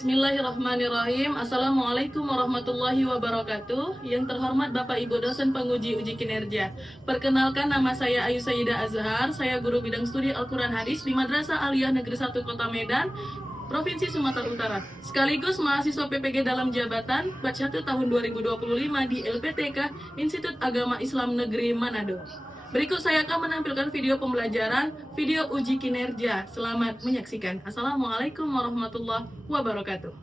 Bismillahirrahmanirrahim. Assalamualaikum warahmatullahi wabarakatuh. Yang terhormat Bapak Ibu dosen penguji uji kinerja. Perkenalkan, nama saya Ayu Sayyidah Azhar. Saya guru bidang studi Al-Quran Hadis di Madrasah Aliyah Negeri 1 Kota Medan, Provinsi Sumatera Utara. Sekaligus mahasiswa PPG dalam jabatan batch 1 tahun 2025 di LPTK Institut Agama Islam Negeri Manado. Berikut saya akan menampilkan video pembelajaran, video uji kinerja. Selamat menyaksikan. Assalamualaikum warahmatullahi wabarakatuh.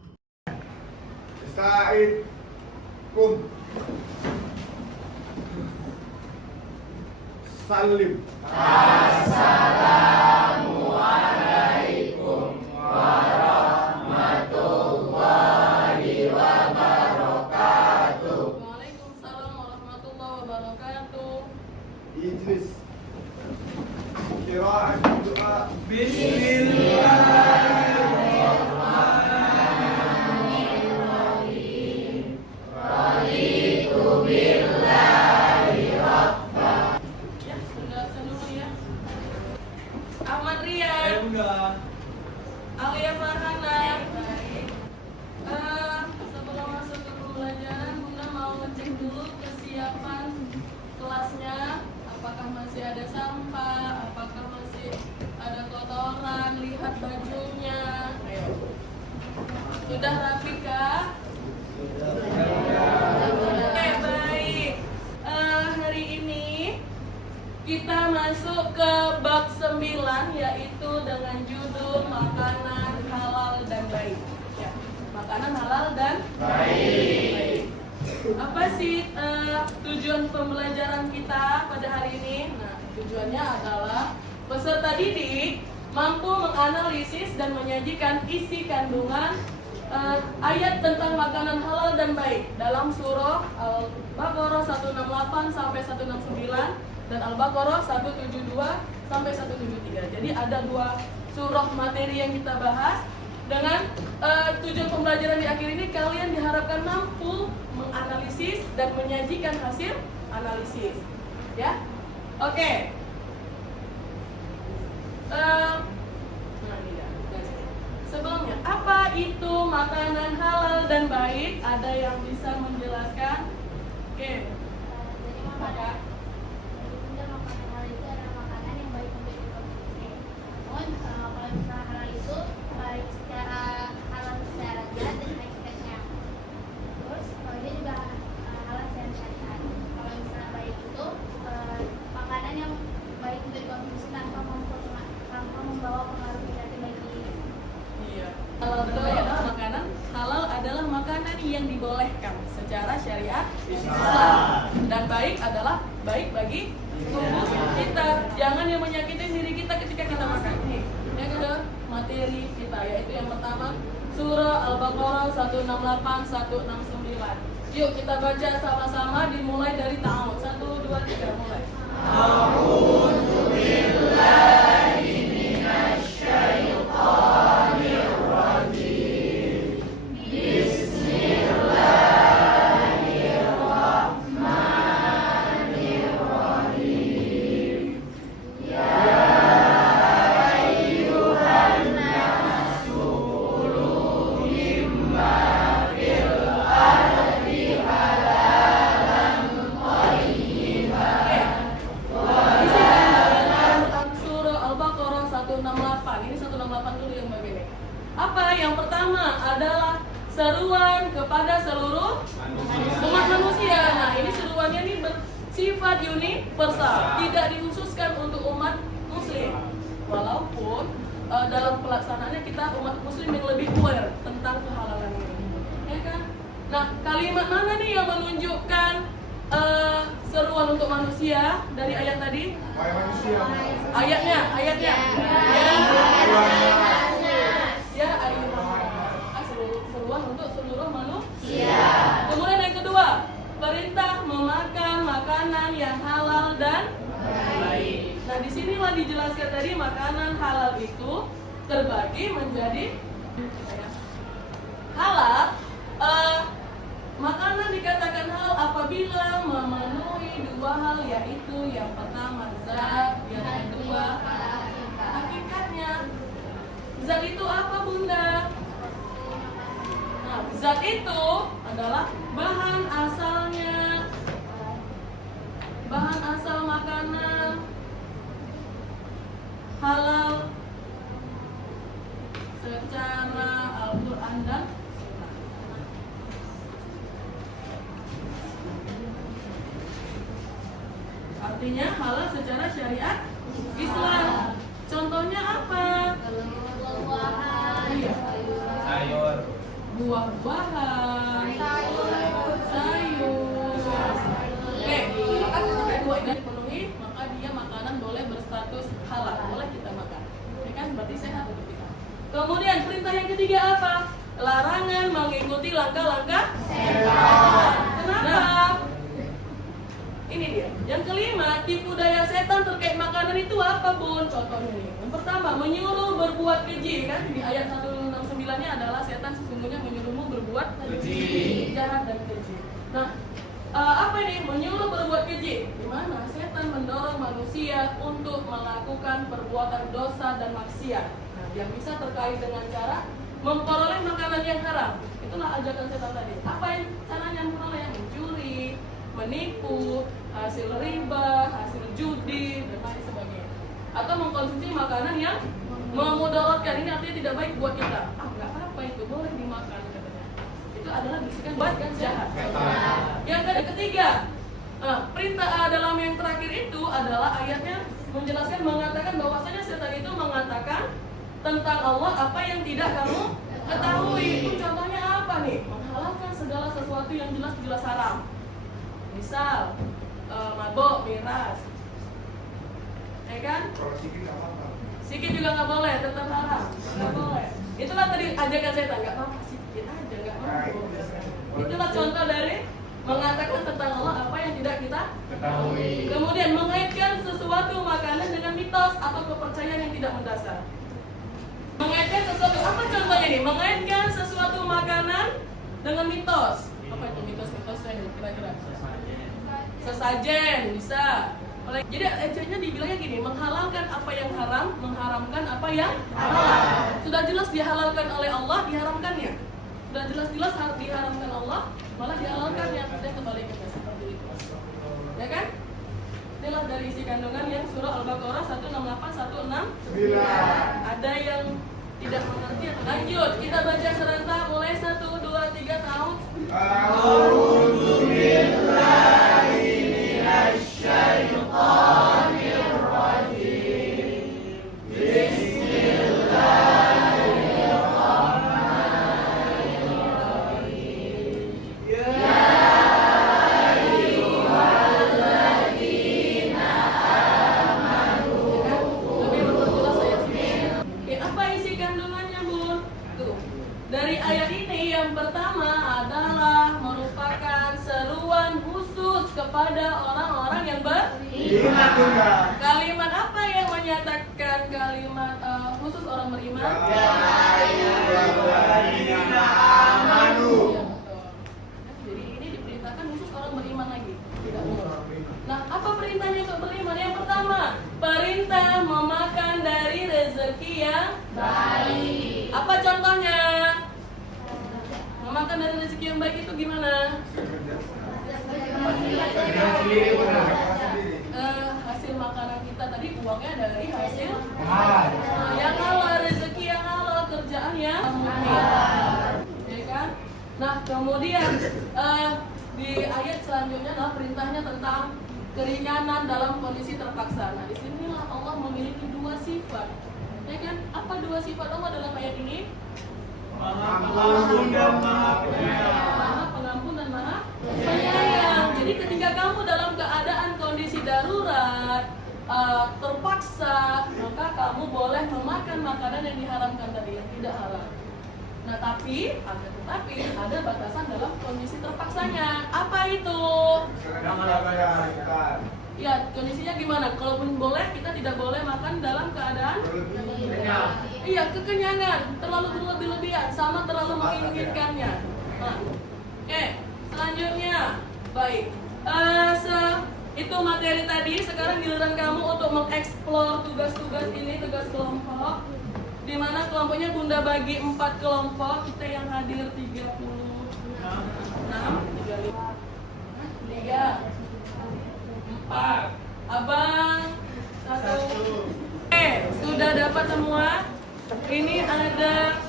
Assalamualaikum. Salim. Assalamualaikum warahmatullahi wabarakatuh. Waalaikumsalam warahmatullahi wabarakatuh. Ijlis. Qiraat doa. Bismillahirrahmanirrahim. Raditu billahi rabba. Ya, sudah dulu ya. Ahmad Rian. Alia Farhana. Sebelum masuk ke pembelajaran, Bunda mau ngecek dulu kesiapan kelasnya. Apakah masih ada sampah? Apakah masih ada kotoran? Lihat bajunya. Ayo. Sudah rapi kah? Oke, baik. Hari ini kita masuk ke bab 9, yaitu dengan judul makanan halal dan baik. Ya, makanan halal dan baik. Apa sih tujuan pembelajaran kita pada hari ini? Nah, tujuannya adalah peserta didik mampu menganalisis dan menyajikan isi kandungan ayat tentang makanan halal dan baik dalam surah Al-Baqarah 168 sampai 169 dan Al-Baqarah 172 sampai 173. Jadi ada 2 surah materi yang kita bahas. Dengan tujuan pembelajaran di akhir ini, kalian diharapkan mampu menganalisis dan menyajikan hasil analisis. Ya, oke. Nah, ini ya. Sebelumnya, apa itu makanan halal dan baik? Ada yang bisa menjelaskan? Oke. Jadi makanan halal itu adalah makanan yang baik untuk dikonsumsi. Namun kalau misalnya halal itu baik secara halal secara zat dan hakikatnya. Terus dia juga halal secara syariat. Kalau misalnya baik itu makanan yang baik untuk dikonsumsi tanpa membawa pengaruh negatif bagi. Iya. Halal adalah makanan, halal adalah makanan yang dibolehkan secara syariat Islam. Dan baik adalah baik bagi tubuh kita. Jangan yang menyakitin diri kita ketika kita makan. Yang kedua, materi kita, yaitu yang pertama surah Al-Baqarah 168 169. Yuk kita baca sama-sama, dimulai dari ta'awud. 1 2 3 mulai. A'udzu billahi minasyaitonir rajim. Bismillahirrahmanirrahim. Ya ayyuhan nasu kulu mimma fil ardi halalan thayyiban. Isi dalam surah Al-Baqarah 168. Ini 168 dulu yang begini. Apa? Yang pertama adalah seruan kepada seluruh umat manusia. Nah, ini seruannya ini bersifat universal, tidak dikhususkan untuk umat muslim. Walaupun dalam pelaksanaannya kita umat muslim yang lebih aware tentang kehalalan ini. Ya kan? Nah, kalimat mana nih yang menunjukkan seruan untuk manusia dari ayat tadi? Wahai manusia. Ayatnya. Ya, seruan untuk seluruh manusia. Kemudian yang kedua, perintah memakan makanan yang halal dan baik. Nah, disinilah dijelaskan tadi makanan halal itu terbagi menjadi halal. Makanan dikatakan halal apabila memenuhi 2 hal, yaitu yang pertama zat, yang kedua hakikatnya. Zat itu apa, Bunda? Zat itu adalah bahan asal makanan halal secara Al-Quran dan Sunnah. Artinya halal secara syariat Islam. Contohnya apa? Buah-buahan, Iya. Sayur. Buah-buahan, sayur. Oke, maka ketika dua ini dipenuhi, maka dia makanan boleh berstatus halal, boleh kita makan. Ya kan, berarti sehat untuk kita. Kemudian perintah yang ketiga apa? Larangan mengikuti langkah-langkah setan. Kenapa? Ini dia. Yang kelima, tipu daya setan terkait makanan itu apa, Bun? Contohnya nih. Yang pertama, menyuruh berbuat keji, kan? Di ayat 169-nya adalah setan sesungguhnya menyuruhmu berbuat Keji. jahat dan keji. Nah, apa ini? Menyuruh berbuat keji. Di mana setan mendorong manusia untuk melakukan perbuatan dosa dan maksiat. Nah, yang bisa terkait dengan cara memperoleh makanan yang haram. Itulah ajakan setan tadi. Apa yang caranya memperoleh? Mencuri, menipu, hasil riba, hasil judi, dan lain sebagainya. Atau mengkonsumsi makanan yang memudaratkan. Ini artinya tidak baik buat kita. Nggak apa-apa itu, boleh dimakan katanya. Itu adalah bisikan buat yang jahat. Yang ketiga, perintah dalam yang terakhir itu adalah ayatnya menjelaskan, mengatakan bahwasanya setan itu mengatakan tentang Allah apa yang tidak kamu ketahui. Itu contohnya apa nih? Menghalalkan segala sesuatu yang jelas-jelas haram. Misal mabok, miras, ya kan? Sikit juga nggak boleh, tetap haram, nggak boleh. Itulah tadi ajakan setan, nggak apa-apa sikit aja, nggak apa-apa. Itulah contoh dari mengatakan tentang Allah apa yang tidak kita Ketahui. Kemudian mengaitkan sesuatu makanan dengan mitos atau kepercayaan yang tidak mendasar. Mengaitkan sesuatu, apa contohnya nih? Mengaitkan sesuatu makanan dengan mitos. Apa itu mitos-mitosnya kira-kira? Sesajen bisa. Jadi ayatnya dibilangnya gini, menghalalkan apa yang haram, mengharamkan apa yang halal. Sudah jelas dihalalkan oleh Allah, diharamkannya. Sudah jelas-jelas diharamkan Allah, malah dihalalkannya. Saya kebalikannya seperti itu. Ya kan? Inilah dari isi kandungan yang surah Al-Baqarah 168 169. Ada yang tidak mengerti atau lanjut, kita baca serentak mulai 1 2 3 tahun. Lebih memperjelas ayat sini. Oke, apa isi kandungannya, Bun? Tuh. Dari ayat ini yang pertama adalah merupakan seruan khusus kepada orang-orang yang beriman. Kalimat apa yang menyatakan kalimat khusus orang beriman? Iya, betul. Jadi ini diperintahkan khusus orang beriman lagi, tidak umum. Nah, apa perintahnya untuk beriman? Yang pertama, perintah memakan dari rezeki yang baik. Apa contohnya? Memakan dari rezeki yang baik itu gimana? Hasil makanan kita tadi uangnya dari hasil yang halal, rezeki yang halal, kerjaan yang halal, ya kan? Nah, kemudian di ayat selanjutnya adalah perintahnya tentang keringanan dalam kondisi terpaksa. Nah, disinilah Allah memiliki dua sifat, ya kan? Apa dua sifat Allah dalam ayat ini? Maha pengampun dan maha penyayang. Jadi ketika kamu dalam keadaan kondisi darurat, terpaksa, maka kamu boleh memakan makanan yang diharamkan tadi, yang tidak halal. Nah, tetapi ada batasan dalam kondisi terpaksanya. Apa itu? Ya, kondisinya gimana? Kalaupun boleh, kita tidak boleh makan dalam keadaan iya, kekenyangan, terlalu berlebih-lebihan, sama terlalu menginginkannya. Nah, oke, selanjutnya, baik. Itu materi tadi. Sekarang giliran kamu untuk mengeksplor tugas-tugas ini, tugas kelompok. di mana kelompoknya Bunda bagi 4 kelompok. Kita yang hadir 36, 3, 4, Abang 1. Sudah dapat semua. Ini ada,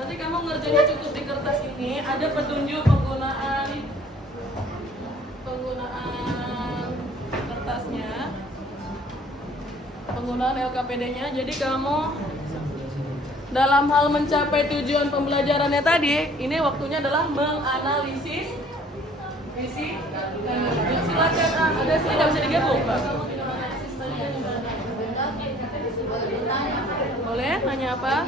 nanti kamu ngerjainnya cukup di kertas ini. Ada petunjuk penggunaan kertasnya, penggunaan LKPD-nya. Jadi kamu dalam hal mencapai tujuan pembelajarannya tadi, ini waktunya adalah menganalisis visi. Silakan, ada sih nggak bisa digabung, Pak. Boleh, nanya apa?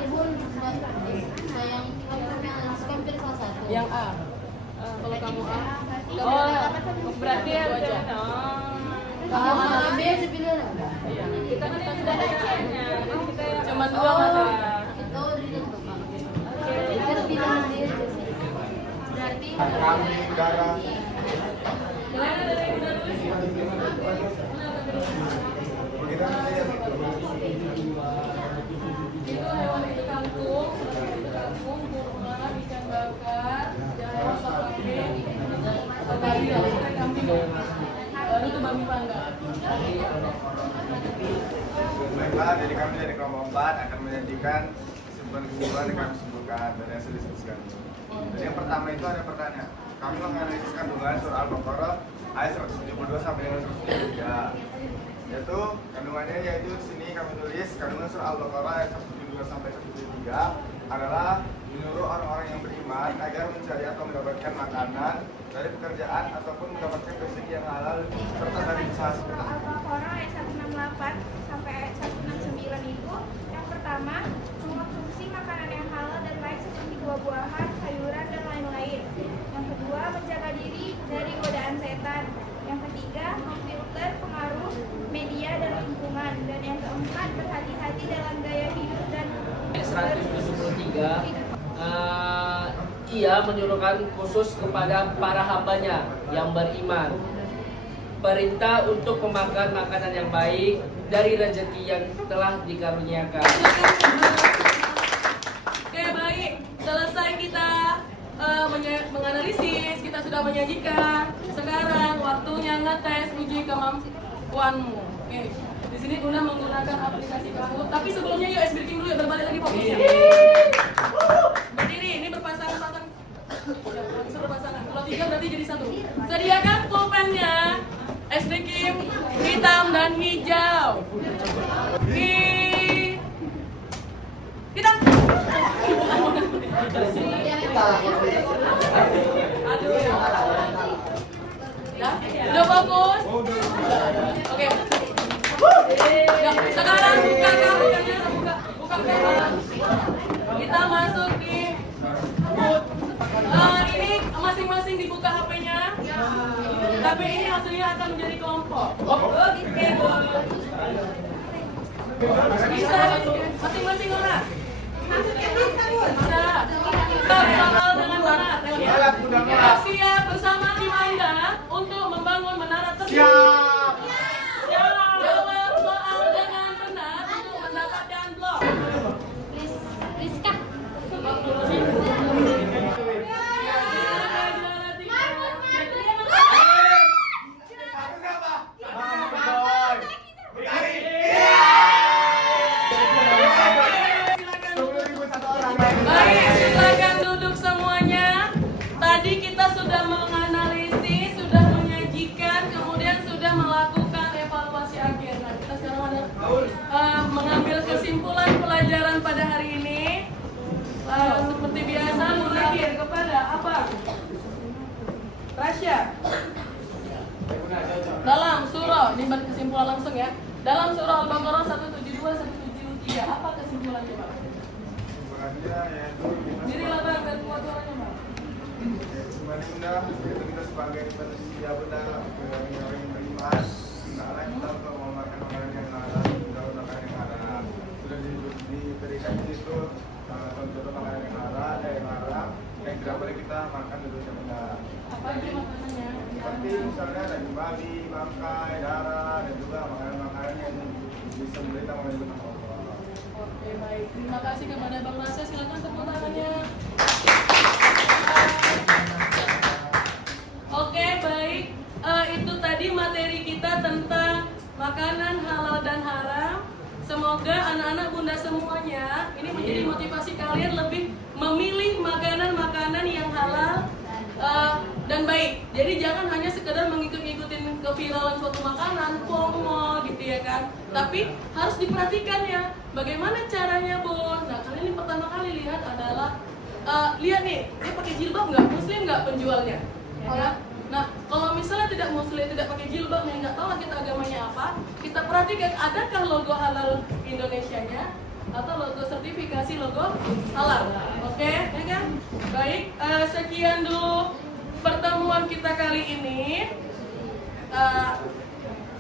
Yang A. Kalau kamu A, berarti ya aja. Kamu mana B? Iya. Kita kan sudah ada C-nya. Cuma 2 mata. Berarti Kami darah. Itu hewan itu kangkung, burung elang, ikan bakar, jawa, kambing, kambing, baru itu babi panggang. Baiklah, jadi kami dari kelompok 4 akan menyajikan kesimpulan-kesimpulan yang kami simpulkan dari hasil diskusi kami. Jadi yang pertama itu ada pertanyaan. Kami menganalisis kandungan surah Al-Baqarah ayat 172 sampai dengan 173. Yaitu kandungannya yaitu di sini kami tulis kandungan surah Al-Baqarah ayat 172 sampai 173 adalah menyuruh orang-orang yang beriman agar mencari atau mendapatkan makanan dari pekerjaan ataupun mendapatkan rezeki yang halal serta dari usaha seperti itu. Al-Baqarah ayat 168 sampai ayat 169 itu yang pertama mengkonsumsi makanan yang halal dan baik seperti buah-buahan, sayuran dan lain-lain. Yang kedua menjaga diri dari godaan setan. Yang ketiga memfilter pengaruh media dan lingkungan. Dan yang keempat berhati-hati dalam gaya hidup dan 173 ia menyuruhkan khusus kepada para hambanya yang beriman perintah untuk memakan makanan yang baik dari rezeki yang telah dikaruniakan. Oke, baik, selesai kita menganalisis, kita sudah menyajikan. Sekarang waktunya ngetes uji kemampuanmu. Oke, di sini Bunda menggunakan aplikasi Kahoot. Tapi sebelumnya yuk breaking dulu, berbalik lagi fokusnya. Berdiri, ini berpasangan-pasangan. Bisa berpasangan. Kalau 3 berarti jadi 1. Sediakan pulpennya. SD Kim hitam dan hijau. Hitam. Aduh. Ya, udah fokus. Oke. Ya, sekarang buka kameranya, buka kamera. Kita masuk di ini masing-masing dibuka HP-nya. Tapi ini hasilnya akan menjadi kelompok. Bisa masing-masing orang. Bisa. Soal dengan mana? Siap bersama tim Anda untuk membangun menara tersebut. Siap. Jawab soal dengan benar untuk mendapatkan blok. Rizka. Baik, silakan duduk semuanya. Tadi kita sudah menganalisis, sudah menyajikan, kemudian sudah melakukan evaluasi akhir. Nah, kita sekarang ada mengambil kesimpulan pelajaran pada hari ini. Seperti biasa, mengakhir kepada apa? Rasya. Dalam surah, ini kesimpulan langsung ya. Dalam surah Al-Baqarah 172 173, apa kesimpulannya, Pak? Kesimpulannya yaitu Dirilah Bang dan kuat suaranya, Bang. kembali Bunda, yaitu kita sebagai manusia Bunda, orang yang beriman, hendaklah kita untuk memakan makanan yang halal, dan makanan yang halal. Sudah diberikan di situ contoh makanan yang halal, yang haram, yang tidak boleh kita makan dulu Bunda. Apa aja makanannya? Seperti misalnya daging babi, bangkai, darah, dan juga makanan-makanan yang bisa memberi tanggung jawab Allah. Oke, baik. Terima kasih kepada Bang Nasa. Silakan tepuk tangannya. Oke, baik. Itu tadi materi kita tentang makanan halal dan haram. Semoga anak-anak bunda semuanya ini menjadi motivasi kalian lebih memilih makanan-makanan yang halal dan baik. Jadi jangan hanya sekedar mengikut-ikutin keviralan suatu makanan, FOMO gitu ya kan. Tapi harus diperhatikan ya, bagaimana caranya Bun. Nah kalian ini pertama kali lihat adalah lihat nih, dia pakai jilbab nggak? Muslim nggak penjualnya? Ya kan? Nah, kalau misalnya tidak muslim, tidak pakai jilbab, nggak tahu lah kita agamanya apa, kita perhatikan adakah logo halal Indonesianya atau logo sertifikasi logo halal. Oke, ya kan? Baik, sekian dulu pertemuan kita kali ini.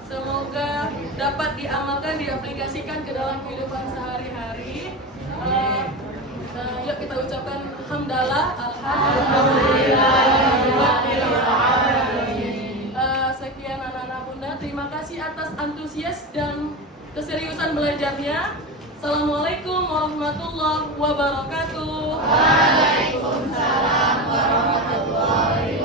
Semoga dapat diamalkan, diaplikasikan ke dalam kehidupan sehari-hari. Yuk kita ucapkan hamdalah, sekian anak-anak bunda, terima kasih atas antusias dan keseriusan belajarnya. Assalamualaikum warahmatullahi wabarakatuh. Waalaikumsalam warahmatullahi